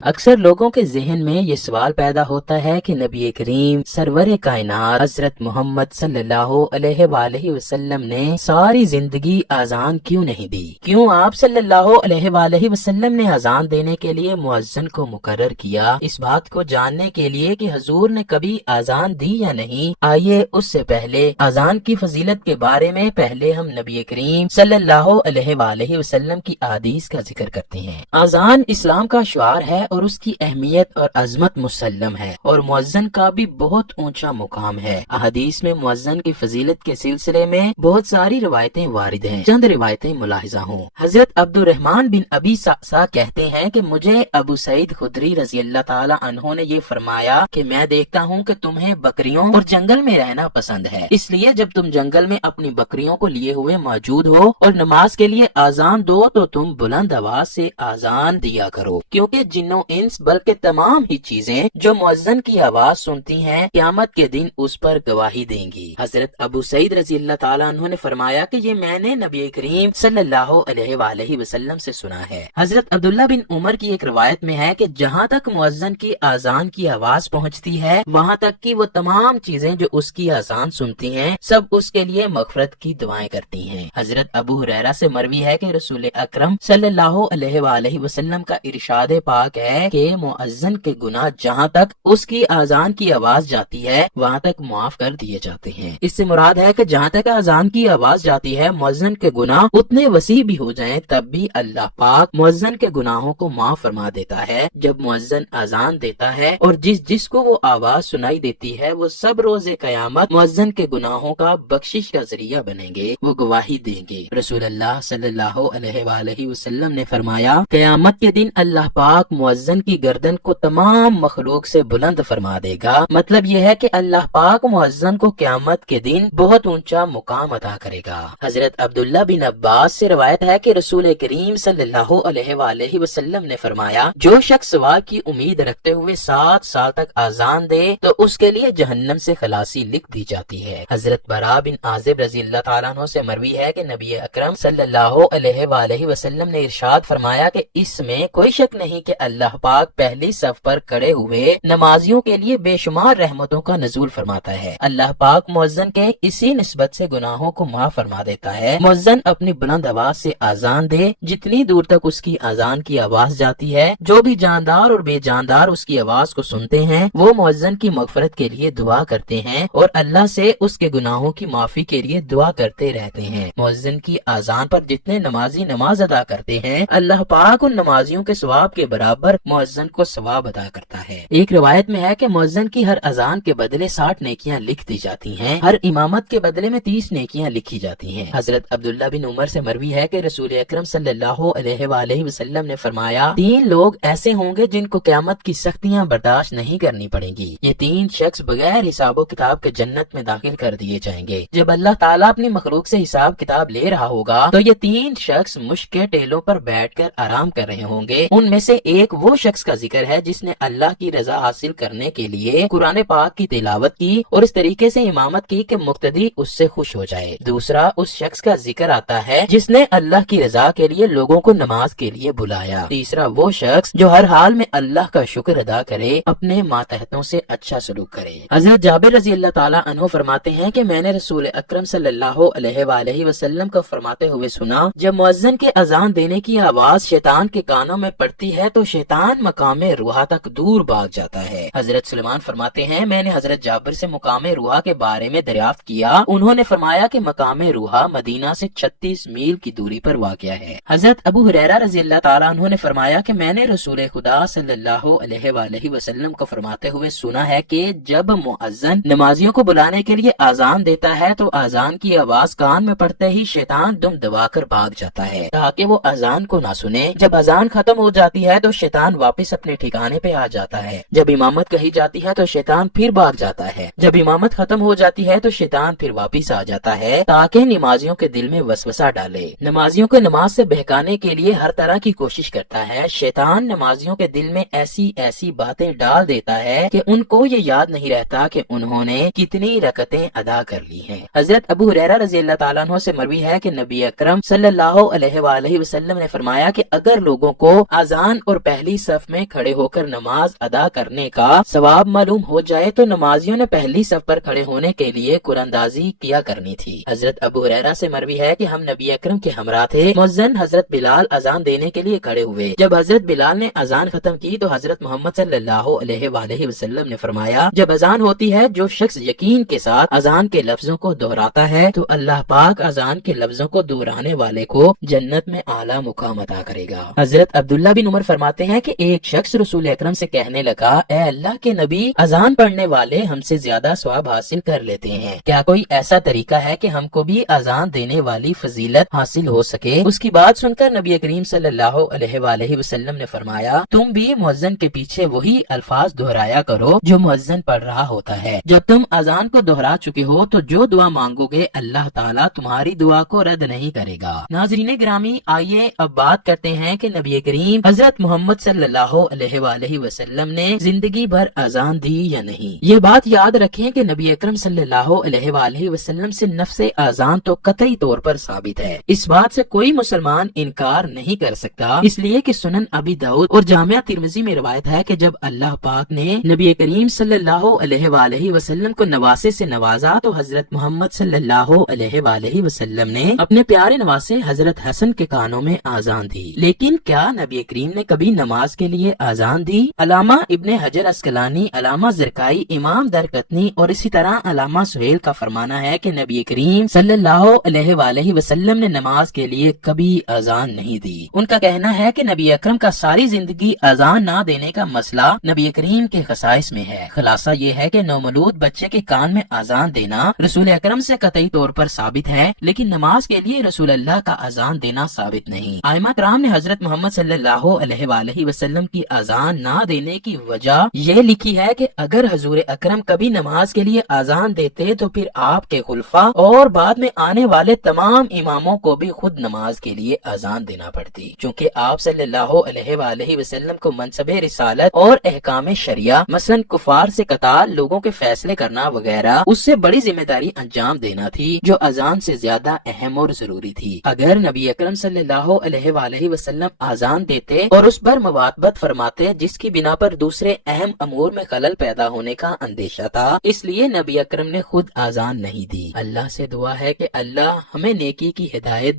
اکثر لوگوں کے ذہن میں یہ سوال پیدا ہوتا ہے کہ نبی کریم سرور کائنات حضرت محمد صلی اللہ علیہ وآلہ وسلم نے ساری زندگی اذان کیوں نہیں دی؟ کیوں آپ صلی اللہ علیہ وآلہ وسلم نے اذان دینے کے لیے مؤذن کو مقرر کیا؟ اس بات کو جاننے کے لیے کہ حضور نے کبھی اذان دی یا نہیں، آئیے اس سے پہلے اذان کی فضیلت کے بارے میں پہلے ہم نبی کریم صلی اللہ علیہ وآلہ وسلم کی احادیث کا ذکر کرتے ہیں۔ اذان اسلام کا شعار ہے اور اس کی اہمیت اور عظمت مسلم ہے، اور مؤذن کا بھی بہت اونچا مقام ہے۔ احادیث میں مؤذن کی فضیلت کے سلسلے میں بہت ساری روایتیں وارد ہیں، چند روایتیں ملاحظہ ہوں۔ حضرت عبد الرحمن بن ابی صعصع کہتے ہیں کہ مجھے ابو سعید خدری رضی اللہ تعالی عنہ نے یہ فرمایا کہ میں دیکھتا ہوں کہ تمہیں بکریوں اور جنگل میں رہنا پسند ہے، اس لیے جب تم جنگل میں اپنی بکریوں کو لیے ہوئے موجود ہو اور نماز کے لیے اذان دو تو تم بلند آواز سے اذان دیا کرو، کیونکہ جنوں انس بلکہ تمام ہی چیزیں جو مؤذن کی آواز سنتی ہیں قیامت کے دن اس پر گواہی دیں گی۔ حضرت ابو سعید رضی اللہ تعالیٰ عنہ نے فرمایا کہ یہ میں نے نبی کریم صلی اللہ علیہ وآلہ وسلم سے سنا ہے۔ حضرت عبداللہ بن عمر کی ایک روایت میں ہے کہ جہاں تک مؤذن کی اذان کی آواز پہنچتی ہے وہاں تک کہ وہ تمام چیزیں جو اس کی اذان سنتی ہیں سب اس کے لیے مغفرت کی دعائیں کرتی ہیں۔ حضرت ابو ہریرہ سے مروی ہے کہ رسول اکرم صلی اللہ علیہ وآلہ وسلم کا ارشاد پاک ہے کہ مؤذن کے گناہ جہاں تک اس کی اذان کی آواز جاتی ہے وہاں تک معاف کر دیے جاتے ہیں۔ اس سے مراد ہے کہ جہاں تک اذان کی آواز جاتی ہے مؤذن کے گناہ اتنے وسیع بھی ہو جائیں تب بھی اللہ پاک مؤذن کے گناہوں کو معاف فرما دیتا ہے۔ جب مؤذن اذان دیتا ہے اور جس کو وہ آواز سنائی دیتی ہے وہ سب روز قیامت مؤذن کے گناہوں کا بخشش کا ذریعہ بنیں گے، وہ گواہی دیں گے۔ رسول اللہ صلی اللہ علیہ وآلہ وسلم نے فرمایا قیامت کے دن اللہ پاک مؤذن کی گردن کو تمام مخلوق سے بلند فرما دے گا۔ مطلب یہ ہے کہ اللہ پاک مؤذن کو قیامت کے دن بہت اونچا مقام عطا کرے گا۔ حضرت عبداللہ بن عباس سے روایت ہے کہ رسول کریم صلی اللہ علیہ وآلہ وسلم نے فرمایا جو شخص ثواب کی امید رکھتے ہوئے 7 سال تک اذان دے تو اس کے لیے جہنم سے خلاصی لکھ دی جاتی ہے۔ حضرت براء بن عازب رضی اللہ تعالیٰ عنہ سے مروی ہے کہ نبی اکرم صلی اللہ علیہ وآلہ وسلم نے ارشاد فرمایا کہ اس میں کوئی شک نہیں کہ اللہ پاک پہلی صف پر کھڑے ہوئے نمازیوں کے لیے بے شمار رحمتوں کا نزول فرماتا ہے۔ اللہ پاک مؤذن کے اسی نسبت سے گناہوں کو معاف فرما دیتا ہے۔ مؤذن اپنی بلند آواز سے اذان دے، جتنی دور تک اس کی اذان کی آواز جاتی ہے جو بھی جاندار اور بے جاندار اس کی آواز کو سنتے ہیں وہ مؤذن کی مغفرت کے لیے دعا کرتے ہیں اور اللہ سے اس کے گناہوں کی معافی کے لیے دعا کرتے رہتے ہیں۔ مؤذن کی اذان پر جتنے نمازی نماز ادا کرتے ہیں اللہ پاک ان نمازیوں کے ثواب کے برابر مؤذن کو ثواب ادا کرتا ہے۔ ایک روایت میں ہے کہ مؤذن کی ہر اذان کے بدلے 60 نیکیاں لکھ دی جاتی ہیں، ہر امامت کے بدلے میں 30 نیکیاں لکھی جاتی ہیں۔ حضرت عبداللہ بن عمر سے مروی ہے کہ رسول اکرم صلی اللہ علیہ وآلہ وسلم نے فرمایا 3 لوگ ایسے ہوں گے جن کو قیامت کی سختیاں برداشت نہیں کرنی پڑیں گی، یہ 3 شخص بغیر حساب و کتاب کے جنت میں داخل کر دیے جائیں گے۔ جب اللہ تعالیٰ اپنی مخلوق سے حساب کتاب لے رہا ہوگا تو یہ 3 شخص مشک کے ٹیلوں پر بیٹھ کر آرام کر رہے ہوں گے۔ ان میں سے ایک وہ شخص کا ذکر ہے جس نے اللہ کی رضا حاصل کرنے کے لیے قرآن پاک کی تلاوت کی اور اس طریقے سے امامت کی کہ مقتدی اس سے خوش ہو جائے۔ دوسرا اس شخص کا ذکر آتا ہے جس نے اللہ کی رضا کے لیے لوگوں کو نماز کے لیے بلایا۔ تیسرا وہ شخص جو ہر حال میں اللہ کا شکر ادا کرے، اپنے ماتحتوں سے اچھا سلوک کرے۔ حضرت جابر رضی اللہ تعالیٰ عنہ فرماتے ہیں کہ میں نے رسول اکرم صلی اللہ علیہ وآلہ وسلم کو فرماتے ہوئے سنا جب مؤذن کے اذان دینے کی آواز شیطان کے کانوں میں پڑتی ہے تو شیطان مقام روحا تک دور بھاگ جاتا ہے۔ حضرت سلمان فرماتے ہیں میں نے حضرت جابر سے مقام روحا کے بارے میں دریافت کیا، انہوں نے فرمایا کہ مقام روحا مدینہ سے 36 میل کی دوری پر واقع ہے۔ حضرت ابو ہریرہ رضی اللہ تعالیٰ عنہ نے فرمایا کہ میں نے رسول خدا صلی اللہ علیہ وآلہ وسلم کو فرماتے ہوئے سنا ہے کہ جب مؤذن نمازیوں کو بلانے کے لیے اذان دیتا ہے تو اذان کی آواز کان میں پڑتے ہی شیطان دم دبا کر بھاگ جاتا ہے تاکہ وہ اذان کو نہ سنے۔ جب اذان ختم ہو جاتی ہے تو شیطان واپس اپنے ٹھکانے پہ آ جاتا ہے۔ جب امامت کہی جاتی ہے تو شیطان پھر بھاگ جاتا ہے۔ جب امامت ختم ہو جاتی ہے تو شیطان پھر واپس آ جاتا ہے تاکہ نمازیوں کے دل میں وسوسہ ڈالے۔ نمازیوں کو نماز سے بہکانے کے لیے ہر طرح کی کوشش کرتا ہے۔ شیطان نمازیوں کے دل میں ایسی باتیں ڈال دیتا ہے کہ ان کو یہ یاد نہیں رہتا کہ انہوں نے کتنی رکعتیں ادا کر لی ہیں۔ حضرت ابو ہریرہ رضی اللہ تعالیٰ عنہ سے مروی ہے کہ نبی اکرم صلی اللہ علیہ وآلہ وسلم نے فرمایا کہ اگر لوگوں کو اذان اور پہلی پہلی صف میں کھڑے ہو کر نماز ادا کرنے کا ثواب معلوم ہو جائے تو نمازیوں نے پہلی صف پر کھڑے ہونے کے لیے قرآن اندازی کیا کرنی تھی۔ حضرت ابو ہریرہ سے مروی ہے کہ ہم نبی اکرم کے ہمراہ تھے، مؤذن حضرت بلال اذان دینے کے لیے کھڑے ہوئے۔ جب حضرت بلال نے اذان ختم کی تو حضرت محمد صلی اللہ علیہ وآلہ وسلم نے فرمایا، جب اذان ہوتی ہے جو شخص یقین کے ساتھ اذان کے لفظوں کو دہراتا ہے تو اللہ پاک اذان کے لفظوں کو دہرانے والے کو جنت میں اعلیٰ مقام عطا کرے گا۔ حضرت عبداللہ بن عمر فرماتے ہیں کہ ایک شخص رسول اکرم سے کہنے لگا، اے اللہ کے نبی، اذان پڑھنے والے ہم سے زیادہ ثواب حاصل کر لیتے ہیں، کیا کوئی ایسا طریقہ ہے کہ ہم کو بھی اذان دینے والی فضیلت حاصل ہو سکے؟ اس کی بات سن کر نبی کریم صلی اللہ علیہ وآلہ وسلم نے فرمایا، تم بھی مؤذن کے پیچھے وہی الفاظ دہرایا کرو جو مؤذن پڑھ رہا ہوتا ہے۔ جب تم اذان کو دہرا چکے ہو تو جو دعا مانگو گے اللہ تعالیٰ تمہاری دعا کو رد نہیں کرے گا۔ ناظرین گرامی، آئیے اب بات کرتے ہیں کہ نبی کریم حضرت محمد صلی اللہ علیہ وآلہ وسلم نے زندگی بھر اذان دی یا نہیں۔ یہ بات یاد رکھیں کہ نبی اکرم صلی اللہ علیہ وآلہ وسلم سے نفس اذان تو قطعی طور پر ثابت ہے، اس بات سے کوئی مسلمان انکار نہیں کر سکتا، اس لیے کہ سنن ابی داؤد اور جامعہ ترمذی میں روایت ہے کہ جب اللہ پاک نے نبی کریم صلی اللہ علیہ وآلہ وسلم کو نواسے سے نوازا تو حضرت محمد صلی اللہ علیہ وآلہ وسلم نے اپنے پیارے نواسے حضرت حسن کے کانوں میں اذان دی۔ لیکن کیا نبی کریم نے کبھی نماز کے لیے اذان دی؟ علامہ ابن حجر اسقلانی، علامہ زرقائی، امام درقطنی اور اسی طرح علامہ سہیل کا فرمانا ہے کہ نبی کریم صلی اللہ علیہ وآلہ وسلم نے نماز کے لیے کبھی اذان نہیں دی۔ ان کا کہنا ہے کہ نبی اکرم کا ساری زندگی اذان نہ دینے کا مسئلہ نبی کریم کے خصائص میں ہے۔ خلاصہ یہ ہے کہ نومولود بچے کے کان میں اذان دینا رسول اکرم سے قطعی طور پر ثابت ہے، لیکن نماز کے لیے رسول اللہ کا اذان دینا ثابت نہیں۔ ائمہ کرام نے حضرت محمد صلی اللہ علیہ وآلہ وسلم کی اذان نہ دینے کی وجہ یہ لکھی ہے کہ اگر حضور اکرم کبھی نماز کے لیے اذان دیتے تو پھر آپ کے خلفاء اور بعد میں آنے والے تمام اماموں کو بھی خود نماز کے لیے اذان دینا پڑتی، چونکہ آپ صلی اللہ علیہ وآلہ وسلم کو منصب رسالت اور احکام شریعہ مثلا کفار سے قتال، لوگوں کے فیصلے کرنا وغیرہ اس سے بڑی ذمہ داری انجام دینا تھی جو اذان سے زیادہ اہم اور ضروری تھی۔ اگر نبی اکرم صلی اللہ علیہ وآلہ وسلم اذان دیتے اور اس پر مواطبت فرماتے جس کی بنا پر دوسرے اہم امور میں خلل پیدا ہونے کا اندیشہ تھا، اس لیے نبی اکرم نے خود اذان نہیں دی۔ اللہ سے دعا ہے کہ اللہ ہمیں نیکی کی ہدایت